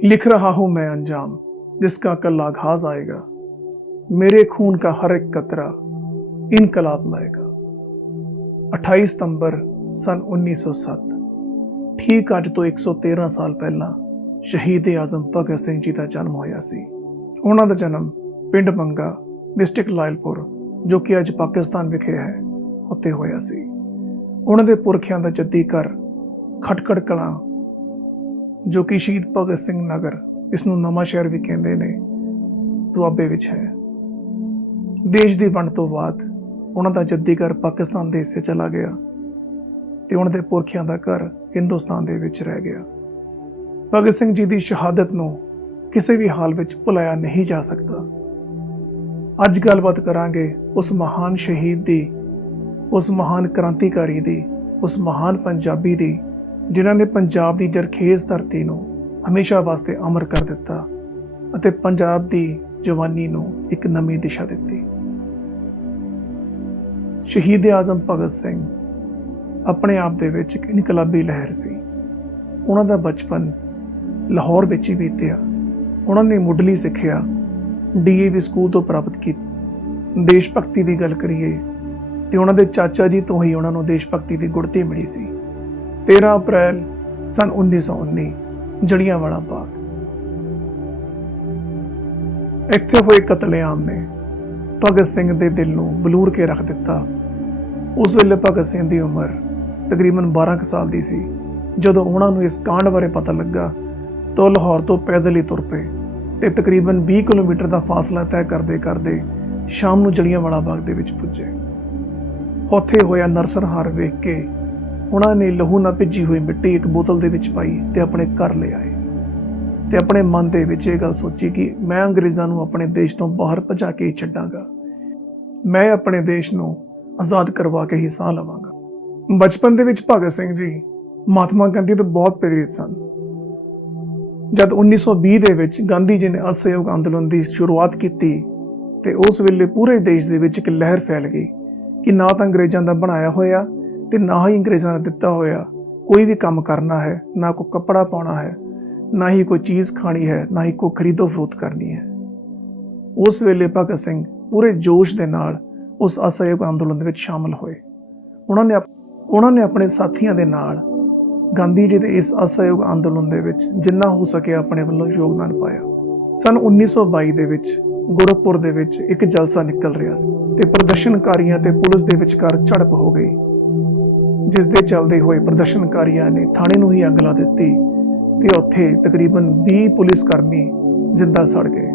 लिख रहा हूं मैं अंजाम जिसका कल आगाज आएगा। मेरे खून का हर एक कतरा इनकलाब लाएगा। 28 सितंबर सन 1907। ठीक अज तो 113 साल पहला शहीद आजम भगत सिंह जी का जन्म होया सी। उन्हां दा जन्म पिंड मंगा डिस्ट्रिक्ट लायलपुर जो कि अज पाकिस्तान विखे है उत्ते होया सी। उन्हां दे पुरखियां दा जद्दी घर खटकड़ कलां जो कि शहीद भगत सिंह नगर इसनूं नवां शहर भी कहंदे ने दुआबे विच है। देश की वंड तो बाद उन्हां दा जद्दी घर पाकिस्तान के हिस्से चला गया ते उन्हां दे पुरखियां दा घर हिंदुस्तान दे विच रह गया। भगत सिंह जी की शहादत नूं किसी भी हाल विच भुलाया नहीं जा सकता। अज गलबात करांगे उस महान शहीद दी, उस महान क्रांतिकारी दी, उस महान पंजाबी दी जिन्हां ने पंजाब की जरखेज धरती नूं हमेशा वास्ते अमर कर दिता अते पंजाब की जवानी नूं एक नवीं दिशा दिती। शहीद आजम भगत सिंह अपने आप दे विच एक इनकलाबी लहर सी। उन्हां दा बचपन लाहौर विच ही बीतिया। उन्हां ने मुढ़ली सिक्ख्या DAV स्कूल तो प्राप्त की। देश भगती की गल करिए तो उन्हां दे चाचा जी तो ही उन्हां नूं देश भगती की गुड़ती मिली सी। 13 अप्रैल सन 1919 जलियांवाला बाग इत्थे होए कतलेआम ने भगत सिंह दे दिल नूं बलूर के रख दिता। उस वेले भगत सिंह की उम्र तकरीबन 12 साल की सी। जदों उन्हां नूं इस कांड बारे पता लगा तो लाहौर तो पैदल ही तुर पे ते तकरीबन 20 किलोमीटर का फासला तय करते करते शाम नूं जलियांवाला बाग दे विच पुजे। उत्थे होया नरसंहार वेख के उन्होंने लहू ना भिजी हुई मिट्टी एक बोतल दे विच पाई ते अपने घर ले आए ते अपने मन दे विच ये गल सोची कि मैं अंग्रेज़ां नूं अपने देश तो बाहर भजा के ही छड्डांगा। मैं अपने देश नूं आज़ाद करवा के ही साह लवांगा। बचपन दे विच भगत सिंह जी महात्मा गांधी तो बहुत प्रेरित सन। जब 1920 दे विच गांधी जी ने असहयोग अंदोलन की शुरुआत की ते उस वेले पूरे देश दे विच एक लहर फैल गई कि ना तो अंग्रेज़ां दा बनाया होया ते ना ही अंग्रेज़ां ने दिता होया कोई भी काम करना है, ना कोई कपड़ा पाना है, ना ही कोई चीज़ खानी है, ना ही कोई खरीदो फरोख्त करनी है। उस वेले भगत सिंह पूरे जोश के नाल उस असहयोग अंदोलन में शामिल होए। उन्होंने अपने साथियों के नाल गांधी जी के इस असहयोग अंदोलन दे विच जिन्ना हो सके अपने वालों योगदान पाया। सन 1922 दे विच गोरखपुर दे विच एक जलसा निकल रहा सी ते प्रदर्शनकारियों ते पुलिस दे विचकार झड़प हो गई, जिस दे चलते हुए प्रदर्शनकारियों ने थाने नूं ही अग ला दित्ती ते उत्थे तकरीबन 20 पुलिस कर्मी जिंदा सड़ गए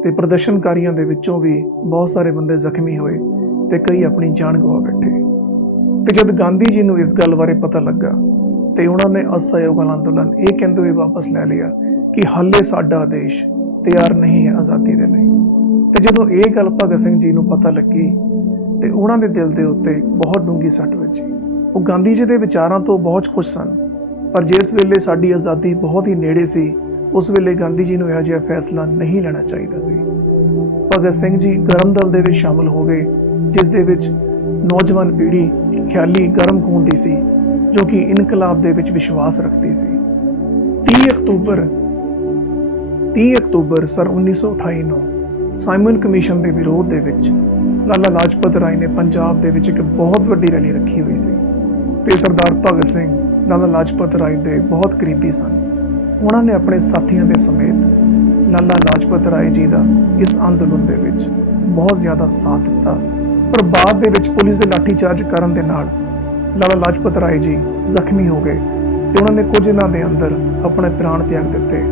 ते प्रदर्शनकारियों दे विचों भी बहुत सारे बंदे जख्मी होए ते कई अपनी जान गवा बैठे। ते जब गांधी जी नूं इस गल बारे पता लगा ते उन्होंने असहयोग अंदोलन ये कहते हुए वापस ले लिया कि हाले साडा देश तैयार नहीं है आज़ादी दे लई। ते जदों ये गल भगत सिंह जी नूं पता लगी ते उन्हां दे दिल दे उत्ते बहुत डूंगी सट वजी। वो गांधी जी के विचारों तो बहुत खुश सन, पर जिस वेले साडी आज़ादी बहुत ही नेड़े सी उस वेले गांधी जी नूं इहो जिहा फैसला नहीं लेना चाहिए सी। भगत सिंह जी गर्म दल दे विच शामिल हो गए जिस दे विच नौजवान पीढ़ी ख्याली गर्म खून दी सी जो कि इनकलाब दे विच विश्वास रखती सी। 30 अक्तूबर सन 1928 नूं साइमन कमीशन के विरोध दे विच लाला लाजपत राय ने पंजाब दे विच एक बहुत वड्डी रैली रखी हुई सी ते सरदार भगत सिंह लाला लाजपत राय दे बहुत करीबी सन। उन्होंने अपने साथियों के समेत लाला लाजपत राय जी का इस अंदोलन दे विच बहुत ज़्यादा साथ दिता, पर बाद दे विच पुलिस के लाठीचार्ज करन दे नाल लाला लाजपत राय जी जख्मी हो गए ते उन्होंने कुछ दिनों के अंदर अपने प्राण त्याग दिते।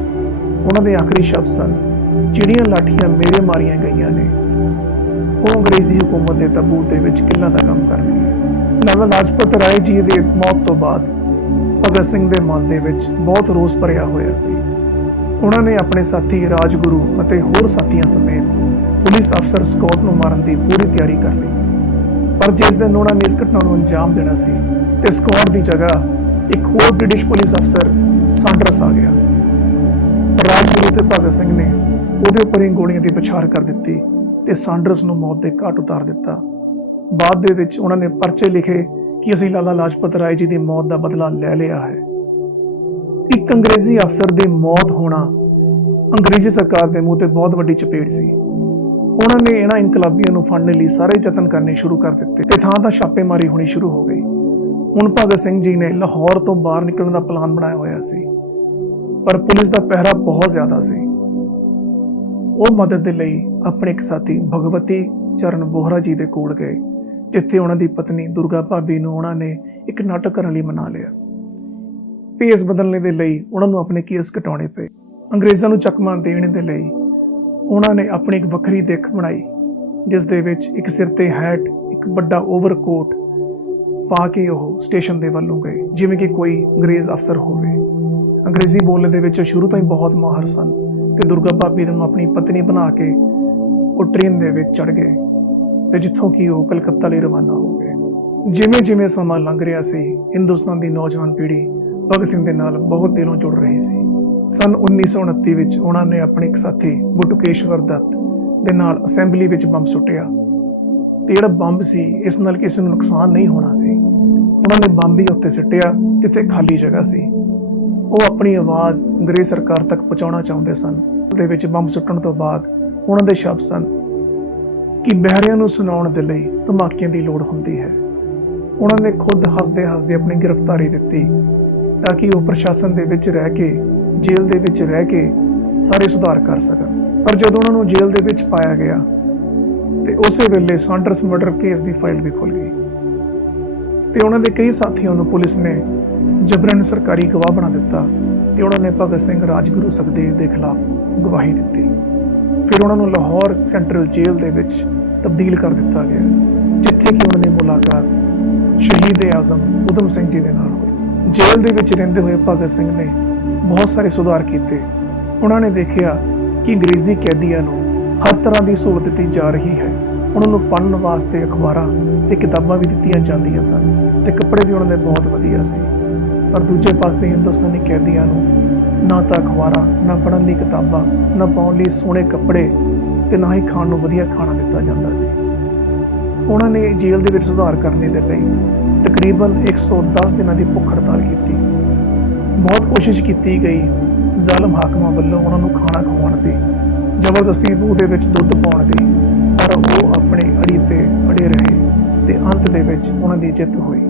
उन्होंने आखिरी शब्द सन, चिड़ियां लाठियां मेरे मारियां गईयां ने, वो अंग्रेजी हुकूमत के तबूत के विच किल्लां दा काम करनगी। लाला लाजपत राय जी के मौत तो बाद भगत सिंह के मन के विच बहुत रोस भरिया होया सी। उन्होंने अपने साथी राजगुरू और होर साथियों समेत पुलिस अफसर स्कॉट नूं मारन की पूरी तैयारी कर ली, पर जिस दिन उन्होंने इस घटना नूं अंजाम देना सी ते स्कॉट की जगह एक होर ब्रिटिश पुलिस अफसर सांडर्स आ गया। राजगुरू ते भगत सिंह ने उहदे उपर ही गोलियां की बछार कर दी ते सांडर्स नूं मौत के घाट उतार दिता। बाद दे विच उन्होंने परचे लिखे कि असीं लाला लाजपत राय जी की मौत का बदला ले लिया है। ਇੱਕ ਅੰਗਰੇਜ਼ੀ ਅਫਸਰ ਦੀ ਮੌਤ ਹੋਣਾ ਅੰਗਰੇਜ਼ੀ ਸਰਕਾਰ ਦੇ ਮੂੰਹ ਤੇ ਬਹੁਤ ਵੱਡੀ ਚਪੇੜ ਸੀ। ਉਹਨਾਂ ਨੇ ਇਹਨਾਂ ਇਨਕਲਾਬੀਆਂ ਨੂੰ ਫੜਨ ਲਈ ਸਾਰੇ ਯਤਨ ਕਰਨੇ ਸ਼ੁਰੂ ਕਰ ਦਿੱਤੇ ਤੇ ਥਾਂ ਛਾਪੇਮਾਰੀ ਹੋਣੀ ਸ਼ੁਰੂ ਹੋ ਗਈ। ਹੁਣ ਭਗਤ ਸਿੰਘ ਜੀ ਨੇ ਲਾਹੌਰ ਤੋਂ ਬਾਹਰ ਨਿਕਲਣ ਦਾ ਪਲਾਨ ਬਣਾਇਆ ਹੋਇਆ ਸੀ, ਪਰ ਪੁਲਿਸ ਦਾ ਪਹਿਰਾ ਬਹੁਤ ਜ਼ਿਆਦਾ ਸੀ। ਉਹ ਮਦਦ ਦੇ ਲਈ ਆਪਣੇ ਇੱਕ ਸਾਥੀ ਭਗਵਤੀ ਚਰਨ ਬੋਹਰਾ ਜੀ ਦੇ ਕੋਲ ਗਏ, ਜਿੱਥੇ ਉਹਨਾਂ ਦੀ ਪਤਨੀ ਦੁਰਗਾ ਭਾਬੀ ਨੂੰ ਉਹਨਾਂ ਨੇ ਇੱਕ ਨਾਟਕ ਕਰਨ ਲਈ ਮਨਾ ਲਿਆ। ਭੇਸ ਬਦਲਣੇ ਦੇ ਲਈ ਉਹਨਾਂ ਨੂੰ ਆਪਣੇ ਕੇਸ ਕਟਾਉਣੇ ਪਏ। ਅੰਗਰੇਜ਼ਾਂ ਨੂੰ ਚਕਮਾ ਦੇਣ ਦੇ ਲਈ ਉਹਨਾਂ ਨੇ ਆਪਣੀ ਇੱਕ ਵੱਖਰੀ ਦਿੱਖ ਬਣਾਈ, ਜਿਸ ਦੇ ਵਿੱਚ ਇੱਕ ਸਿਰ ਤੇ ਹੈਟ, ਇੱਕ ਵੱਡਾ ਓਵਰਕੋਟ ਪਾ ਕੇ ਉਹ ਸਟੇਸ਼ਨ ਦੇ ਵੱਲੋਂ ਗਏ, ਜਿਵੇਂ ਕਿ ਕੋਈ ਅੰਗਰੇਜ਼ ਅਫਸਰ ਹੋਵੇ। ਅੰਗਰੇਜ਼ੀ ਬੋਲਣ ਦੇ ਵਿੱਚ ਸ਼ੁਰੂ ਤੋਂ ਹੀ ਬਹੁਤ ਮਾਹਰ ਸਨ ਤੇ ਦੁਰਗਾ ਭਾਬੀ ਨੂੰ ਆਪਣੀ ਪਤਨੀ ਬਣਾ ਕੇ ਉਹ ਟ੍ਰੇਨ ਦੇ ਵਿੱਚ ਚੜ੍ਹ ਗਏ ਤੇ ਜਿੱਥੋਂ ਕਿ ਉਹ ਕਲਕੱਤਾ ਲਈ ਰਵਾਨਾ ਹੋ ਗਏ। ਜਿਵੇਂ ਜਿਵੇਂ ਸਮਾਂ ਲੰਘ ਰਿਹਾ ਸੀ, ਹਿੰਦੁਸਤਾਨ ਦੀ ਨੌਜਵਾਨ ਪੀੜ੍ਹੀ ਭਗਤ ਸਿੰਘ ਦੇ ਨਾਲ ਬਹੁਤ ਦਿਲੋਂ ਜੁੜ ਰਹੀ ਸੀ। ਸਨ 1929 ਵਿੱਚ ਉਹਨਾਂ ਨੇ ਆਪਣੇ ਇੱਕ ਸਾਥੀ ਬਟੁਕੇਸ਼ਵਰ ਦੱਤ ਦੇ ਨਾਲ ਅਸੈਂਬਲੀ ਵਿੱਚ ਬੰਬ ਸੁੱਟਿਆ ਤੇ ਜਿਹੜਾ ਬੰਬ ਸੀ, ਇਸ ਨਾਲ ਕਿਸੇ ਨੂੰ ਨੁਕਸਾਨ ਨਹੀਂ ਹੋਣਾ ਸੀ। ਉਹਨਾਂ ਨੇ ਬੰਬ ਹੀ ਉੱਤੇ ਸੁੱਟਿਆ ਜਿੱਥੇ ਖਾਲੀ ਜਗ੍ਹਾ ਸੀ। ਉਹ ਆਪਣੀ ਆਵਾਜ਼ ਅੰਗਰੇਜ਼ ਸਰਕਾਰ ਤੱਕ ਪਹੁੰਚਾਉਣਾ ਚਾਹੁੰਦੇ ਸਨ। ਦੇ ਵਿੱਚ ਬੰਬ ਸੁੱਟਣ ਤੋਂ ਬਾਅਦ ਉਹਨਾਂ ਦੇ ਸ਼ਬਦ ਸਨ ਕਿ ਬਹਿਰਿਆਂ ਨੂੰ ਸੁਣਾਉਣ ਦੇ ਲਈ ਧਮਾਕਿਆਂ ਦੀ ਲੋੜ ਹੁੰਦੀ ਹੈ। ਉਹਨਾਂ ਨੇ ਖੁਦ ਹੱਸਦੇ ਆਪਣੀ ਗ੍ਰਿਫਤਾਰੀ ਦਿੱਤੀ ਤਾਂ ਕਿ ਉਹ ਪ੍ਰਸ਼ਾਸਨ ਦੇ ਵਿੱਚ ਰਹਿ ਕੇ, ਜੇਲ੍ਹ ਦੇ ਵਿੱਚ ਰਹਿ ਕੇ ਸਾਰੇ ਸੁਧਾਰ ਕਰ ਸਕਣ। ਪਰ ਜਦੋਂ ਉਹਨਾਂ ਨੂੰ ਜੇਲ੍ਹ ਦੇ ਵਿੱਚ ਪਾਇਆ ਗਿਆ ਤੇ ਉਸੇ ਵੇਲੇ ਸਾਂਡਰਸ ਮਰਡਰ ਕੇਸ ਦੀ ਫਾਈਲ ਵੀ ਖੁੱਲ ਗਈ ਤੇ ਉਹਨਾਂ ਦੇ ਕਈ ਸਾਥੀਆਂ ਨੂੰ ਪੁਲਿਸ ਨੇ ਜਬਰਨ ਸਰਕਾਰੀ ਗਵਾਹ ਬਣਾ ਦਿੱਤਾ ਤੇ ਉਹਨਾਂ ਨੇ ਭਗਤ ਸਿੰਘ, ਰਾਜਗੁਰੂ, ਸੁਖਦੇਵ ਦੇ ਖਿਲਾਫ ਗਵਾਹੀ ਦਿੱਤੀ। ਫਿਰ ਉਹਨਾਂ ਨੂੰ ਲਾਹੌਰ ਸੈਂਟਰਲ ਜੇਲ੍ਹ ਦੇ ਵਿੱਚ ਤਬਦੀਲ ਕਰ ਦਿੱਤਾ ਗਿਆ, ਜਿੱਥੇ ਕਿ ਉਹਨਾਂ ਦੀ ਮੁਲਾਕਾਤ ਸ਼ਹੀਦ-ਏ-ਆਜ਼ਮ ਊਧਮ ਸਿੰਘ ਜੀ ਦੇ ਨਾਲ ਹੋਈ। ਜੇਲ੍ਹ ਦੇ ਵਿੱਚ ਰਹਿੰਦੇ ਹੋਏ ਭਗਤ ਸਿੰਘ ਨੇ ਬਹੁਤ ਸਾਰੇ ਸੁਧਾਰ ਕੀਤੇ। ਉਹਨਾਂ ਨੇ ਦੇਖਿਆ ਕਿ ਅੰਗਰੇਜ਼ੀ ਕੈਦੀਆਂ ਨੂੰ ਹਰ ਤਰ੍ਹਾਂ ਦੀ ਸਹੂਲਤ ਦਿੱਤੀ ਜਾ ਰਹੀ ਹੈ। ਉਹਨਾਂ ਨੂੰ ਪੜ੍ਹਨ ਵਾਸਤੇ ਅਖਬਾਰਾਂ ਤੇ ਕਿਤਾਬਾਂ ਵੀ ਦਿੱਤੀਆਂ ਜਾਂਦੀਆਂ ਸਨ ਤੇ ਕੱਪੜੇ ਵੀ ਉਹਨਾਂ ਦੇ ਬਹੁਤ ਵਧੀਆ ਸੀ। ਪਰ ਦੂਜੇ ਪਾਸੇ ਹਿੰਦੁਸਤਾਨੀ ਕੈਦੀਆਂ ਨੂੰ ਨਾ ਤਾਂ ਅਖਬਾਰਾਂ, ਨਾ ਪੜ੍ਹਨ ਲਈ ਕਿਤਾਬਾਂ, ਨਾ ਪਾਉਣ ਲਈ ਸੋਹਣੇ ਕੱਪੜੇ ਤੇ ਨਾ ਹੀ ਖਾਣ ਨੂੰ ਵਧੀਆ ਖਾਣਾ ਦਿੱਤਾ ਜਾਂਦਾ ਸੀ। ਉਹਨਾਂ ਨੇ ਜੇਲ੍ਹ ਦੇ ਵਿੱਚ ਸੁਧਾਰ ਕਰਨੇ ਦੇ ਲਈ ਤਕਰੀਬਨ 110 ਦਿਨਾਂ ਦੀ ਭੁੱਖ ਹੜਤਾਲ ਕੀਤੀ। ਬਹੁਤ ਕੋਸ਼ਿਸ਼ ਕੀਤੀ ਗਈ ਜ਼ਾਲਮ ਹਾਕਮਾਂ ਵੱਲੋਂ ਉਹਨਾਂ ਨੂੰ ਖਾਣਾ ਖਵਾਉਣ ਦੀ, ਜ਼ਬਰਦਸਤੀ ਮੂੰਹ ਦੇ ਵਿੱਚ ਦੁੱਧ ਪਾਉਣ ਦੀ, ਪਰ ਉਹ ਆਪਣੀ ਅੜੀ ਤੇ ਅੜੇ ਰਹੇ ਤੇ ਅੰਤ ਦੇ ਵਿੱਚ ਉਹਨਾਂ ਦੀ ਜਿੱਤ ਹੋਈ।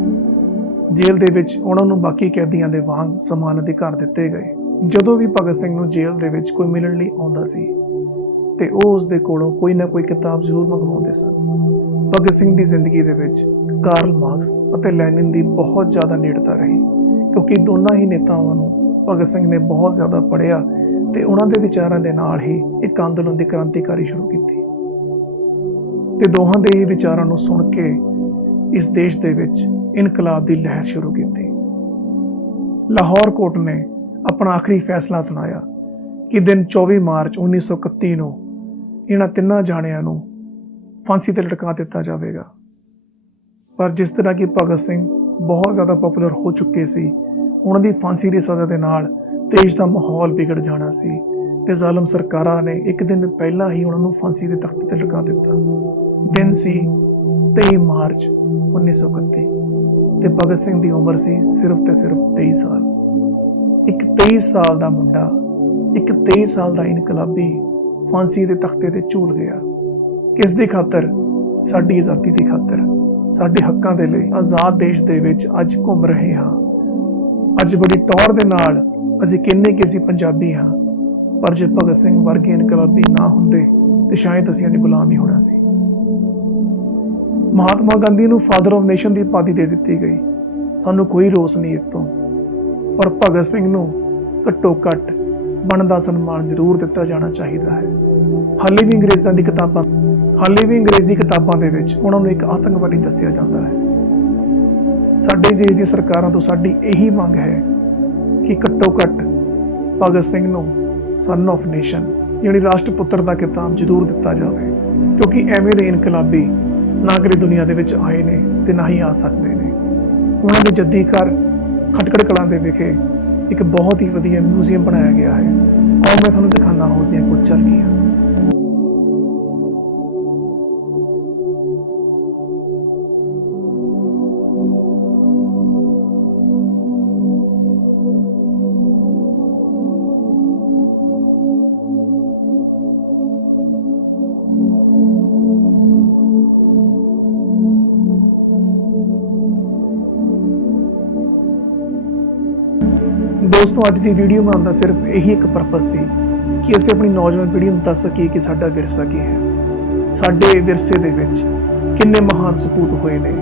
ਜੇਲ੍ਹ ਦੇ ਵਿੱਚ ਉਹਨਾਂ ਨੂੰ ਬਾਕੀ ਕੈਦੀਆਂ ਦੇ ਵਾਂਗ ਸਮਾਨ ਅਧਿਕਾਰ ਦਿੱਤੇ ਗਏ। ਜਦੋਂ ਵੀ ਭਗਤ ਸਿੰਘ ਨੂੰ ਜੇਲ੍ਹ ਦੇ ਵਿੱਚ ਕੋਈ ਮਿਲਣ ਲਈ ਆਉਂਦਾ ਸੀ ਤੇ ਉਹ ਉਸ ਦੇ ਕੋਲੋਂ ਕੋਈ ਨਾ ਕੋਈ ਕਿਤਾਬ ਜ਼ਰੂਰ ਮੰਗਵਾਉਂਦੇ ਸਨ। ਭਗਤ ਸਿੰਘ ਦੀ ਜ਼ਿੰਦਗੀ ਦੇ ਵਿੱਚ ਕਾਰਲ ਮਾਰਕਸ ਅਤੇ ਲੈਨਿਨ ਦੀ ਬਹੁਤ ਜ਼ਿਆਦਾ ਨੇੜਤਾ ਰਹੀ, ਕਿਉਂਕਿ ਦੋਨਾਂ ਹੀ ਨੇਤਾਵਾਂ ਨੂੰ ਭਗਤ ਸਿੰਘ ਨੇ ਬਹੁਤ ਜ਼ਿਆਦਾ ਪੜ੍ਹਿਆ ਤੇ ਉਹਨਾਂ ਦੇ ਵਿਚਾਰਾਂ ਦੇ ਨਾਲ ਹੀ ਇੱਕ ਅੰਦੋਲਨ ਦੀ ਕ੍ਰਾਂਤੀਕਾਰੀ ਸ਼ੁਰੂ ਕੀਤੀ ਤੇ ਦੋਹਾਂ ਦੇ ਹੀ ਵਿਚਾਰਾਂ ਨੂੰ ਸੁਣ ਕੇ ਇਸ ਦੇਸ਼ ਦੇ ਵਿੱਚ ਇਨਕਲਾਬ ਦੀ ਲਹਿਰ ਸ਼ੁਰੂ ਕੀਤੀ। ਲਾਹੌਰ ਕੋਰਟ ਨੇ ਆਪਣਾ ਆਖਰੀ ਫੈਸਲਾ ਸੁਣਾਇਆ ਕਿ ਦਿਨ 24 ਮਾਰਚ 1931 ਨੂੰ ਇਹਨਾਂ ਤਿੰਨਾਂ ਜਾਣਿਆਂ ਨੂੰ ਫਾਂਸੀ ਤੇ ਲਟਕਾ ਦਿੱਤਾ ਜਾਵੇਗਾ। ਪਰ ਜਿਸ ਤਰ੍ਹਾਂ ਕਿ ਭਗਤ ਸਿੰਘ ਬਹੁਤ ਜ਼ਿਆਦਾ ਪਪੂਲਰ ਹੋ ਚੁੱਕੇ ਸੀ, ਉਹਨਾਂ ਦੀ ਫਾਂਸੀ ਦੀ ਸਜ਼ਾ ਦੇ ਨਾਲ ਦੇਸ਼ ਦਾ ਮਾਹੌਲ ਵਿਗੜ ਜਾਣਾ ਸੀ ਤੇ ਜ਼ਾਲਮ ਸਰਕਾਰਾਂ ਨੇ ਇੱਕ ਦਿਨ ਪਹਿਲਾਂ ਹੀ ਉਹਨਾਂ ਨੂੰ ਫਾਂਸੀ ਦੇ ਤਖਤ ਤੇ ਲਟਕਾ ਦਿੱਤਾ। ਦਿਨ ਸੀ 23 ਮਾਰਚ 1931 ਤੇ ਭਗਤ ਸਿੰਘ ਦੀ ਉਮਰ ਸੀ ਸਿਰਫ ਤੇ ਸਿਰਫ 23 ਸਾਲ। ਇੱਕ 23 ਸਾਲ ਦਾ ਮੁੰਡਾ, ਇੱਕ 23 ਸਾਲ ਦਾ ਇਨਕਲਾਬੀ ਫਾਂਸੀ ਦੇ ਤਖਤੇ ਤੇ ਝੂਲ ਗਿਆ। ਕਿਸ ਦੀ ਖਾਤਰ? ਸਾਡੀ ਆਜ਼ਾਦੀ ਦੀ ਖਾਤਰ, ਸਾਡੇ ਹੱਕਾਂ ਦੇ ਲਈ। ਆਜ਼ਾਦ ਦੇਸ਼ ਦੇ ਵਿੱਚ ਅੱਜ ਘੁੰਮ ਰਹੇ ਹਾਂ। ਅੱਜ ਬੜੀ ਟੌਰ ਦੇ ਨਾਲ ਅਸੀਂ ਕਹਿੰਦੇ ਕਿ ਅਸੀਂ ਪੰਜਾਬੀ ਹਾਂ, ਪਰ ਜੇ ਭਗਤ ਸਿੰਘ ਵਰਗੇ ਇਨਕਲਾਬੀ ਨਾ ਹੁੰਦੇ ਤੇ ਸ਼ਾਇਦ ਅਸੀਂ ਅੱਜ ਗੁਲਾਮ ਹੀ ਹੋਣਾ ਸੀ। ਮਹਾਤਮਾ ਗਾਂਧੀ ਨੂੰ ਫਾਦਰ ਆਫ ਨੇਸ਼ਨ ਦੀ ਉਪਾਧੀ ਦੇ ਦਿੱਤੀ ਗਈ। ਸਾਨੂੰ ਕੋਈ ਰੋਸ ਨਹੀਂ ਇਸ ਤੋਂ, ਪਰ ਭਗਤ ਸਿੰਘ ਨੂੰ ਘੱਟੋ ਘੱਟ ਬਣਦਾ ਸਨਮਾਨ ਜ਼ਰੂਰ ਦਿੱਤਾ ਜਾਣਾ ਚਾਹੀਦਾ ਹੈ। ਹਾਲੇ ਵੀ ਅੰਗਰੇਜ਼ੀ ਕਿਤਾਬਾਂ ਦੇ ਵਿੱਚ ਉਹਨਾਂ ਨੂੰ ਇੱਕ ਆਤੰਕਵਾਦੀ ਦੱਸਿਆ ਜਾਂਦਾ ਹੈ। ਸਾਡੇ ਦੇਸ਼ ਦੀ ਸਰਕਾਰਾਂ ਤੋਂ ਸਾਡੀ ਇਹੀ ਮੰਗ ਹੈ ਕਿ ਘੱਟੋ ਘੱਟ ਭਗਤ ਸਿੰਘ ਨੂੰ ਸਨ ਆਫ ਨੇਸ਼ਨ ਯਾਨੀ ਰਾਸ਼ਟਰਪੁੱਤਰ ਦਾ ਖਿਤਾਬ ਜ਼ਰੂਰ ਦਿੱਤਾ ਜਾਵੇ, ਕਿਉਂਕਿ ਐਵੇਂ ਦੇ ਇਨਕਲਾਬੀ ਨਾ ਕਦੇ ਦੁਨੀਆ ਦੇ ਵਿੱਚ ਆਏ ਨੇ ਤੇ ਨਾ ਹੀ ਆ ਸਕਦੇ ਨੇ। ਉਹਨਾਂ ਦੇ ਜੱਦੀ ਘਰ ਖਟਕੜ ਕਲਾਂ ਦੇ ਵਿਖੇ ਇੱਕ ਬਹੁਤ ਹੀ ਵਧੀਆ ਮਿਊਜ਼ੀਅਮ ਬਣਾਇਆ ਗਿਆ ਹੈ। ਆਓ ਮੈਂ ਤੁਹਾਨੂੰ ਦਿਖਾਉਂਦਾ ਹਾਂ ਉਸ ਦੀਆਂ ਕੁਝ ਝਲਕੀਆਂ। ਦੋਸਤੋ ਅੱਜ ਦੀ ਵੀਡੀਓ ਬਣਾਉਣ ਦਾ ਸਿਰਫ ਇਹੀ ਇੱਕ ਪਰਪਸ ਸੀ ਕਿ ਅਸੀਂ ਆਪਣੀ ਨੌਜਵਾਨ ਪੀੜ੍ਹੀ ਨੂੰ ਦੱਸ ਸਕੀਏ ਕਿ ਸਾਡਾ ਵਿਰਸਾ ਕੀ ਹੈ। ਸਾਡੇ ਵਿਰਸੇ ਦੇ ਵਿੱਚ ਕਿੰਨੇ ਮਹਾਨ ਸਪੂਤ ਹੋਏ ਨੇ,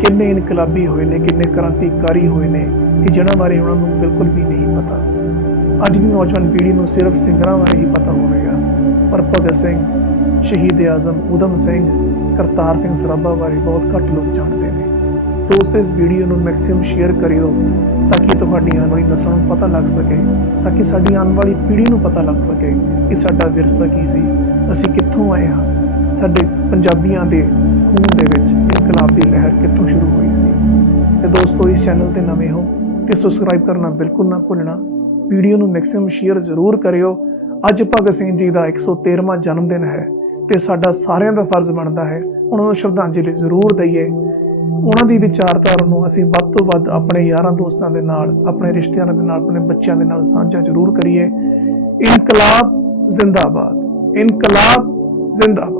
ਕਿੰਨੇ ਇਨਕਲਾਬੀ ਹੋਏ ਨੇ, ਕਿੰਨੇ ਕ੍ਰਾਂਤੀਕਾਰੀ ਹੋਏ ਨੇ ਕਿ ਜਿਨ੍ਹਾਂ ਬਾਰੇ ਉਹਨਾਂ ਨੂੰ ਬਿਲਕੁਲ ਵੀ ਨਹੀਂ ਪਤਾ। ਅੱਜ ਦੀ ਨੌਜਵਾਨ ਪੀੜ੍ਹੀ ਨੂੰ ਸਿਰਫ ਸਿੰਘਾਂ ਬਾਰੇ ਹੀ ਪਤਾ ਹੋਵੇਗਾ, ਪਰ ਭਗਤ ਸਿੰਘ, ਸ਼ਹੀਦ ਆਜ਼ਮ ਊਧਮ ਸਿੰਘ, ਕਰਤਾਰ ਸਿੰਘ ਸਰਾਭਾ ਬਾਰੇ ਬਹੁਤ ਘੱਟ ਲੋਕ ਜਾਣਦੇ ਨੇ। ਦੋਸਤੋ ਇਸ ਵੀਡੀਓ ਨੂੰ ਮੈਕਸਿਮਮ ਸ਼ੇਅਰ ਕਰਿਓ ਤਾਂ ਕਿ ਤੁਹਾਡੀ ਆਉਣ ਵਾਲੀ ਨਸਲ ਨੂੰ ਪਤਾ ਲੱਗ ਸਕੇ, ਤਾਂ ਕਿ ਸਾਡੀ ਆਉਣ ਵਾਲੀ ਪੀੜ੍ਹੀ ਨੂੰ ਪਤਾ ਲੱਗ ਸਕੇ ਕਿ ਸਾਡਾ ਵਿਰਸਾ ਕੀ ਸੀ, ਅਸੀਂ ਕਿੱਥੋਂ ਆਏ ਹਾਂ, ਸਾਡੇ ਪੰਜਾਬੀਆਂ ਦੇ ਖੂਨ ਦੇ ਵਿੱਚ ਇਨਕਲਾਬ ਦੀ ਲਹਿਰ ਕਿੱਥੋਂ ਸ਼ੁਰੂ ਹੋਈ ਸੀ। ਤੇ ਦੋਸਤੋ ਇਸ ਚੈਨਲ ਤੇ ਨਵੇਂ ਹੋ ਤੇ ਸਬਸਕ੍ਰਾਈਬ ਕਰਨਾ ਬਿਲਕੁਲ ਨਾ ਭੁੱਲਣਾ। ਵੀਡੀਓ ਨੂੰ ਮੈਕਸਿਮਮ ਸ਼ੇਅਰ ਜ਼ਰੂਰ ਕਰਿਓ। ਅੱਜ ਭਗਤ ਸਿੰਘ ਜੀ ਦਾ 113ਵਾਂ ਜਨਮ ਦਿਨ ਹੈ ਤੇ ਸਾਡਾ ਸਾਰਿਆਂ ਦਾ ਫਰਜ਼ ਬਣਦਾ ਹੈ ਉਹਨਾਂ ਨੂੰ ਸ਼ਰਧਾਂਜਲੀ ਜ਼ਰੂਰ ਦਈਏ। ਉਹਨਾਂ ਦੀ ਵਿਚਾਰਧਾਰਾ ਨੂੰ ਅਸੀਂ ਵੱਧ ਤੋਂ ਵੱਧ ਆਪਣੇ ਯਾਰਾਂ ਦੋਸਤਾਂ ਦੇ ਨਾਲ, ਆਪਣੇ ਰਿਸ਼ਤਿਆਂ ਦੇ ਨਾਲ, ਆਪਣੇ ਬੱਚਿਆਂ ਦੇ ਨਾਲ ਸਾਂਝਾ ਜ਼ਰੂਰ ਕਰੀਏ। ਇਨਕਲਾਬ ਜ਼ਿੰਦਾਬਾਦ, ਇਨਕਲਾਬ ਜ਼ਿੰਦਾਬਾਦ।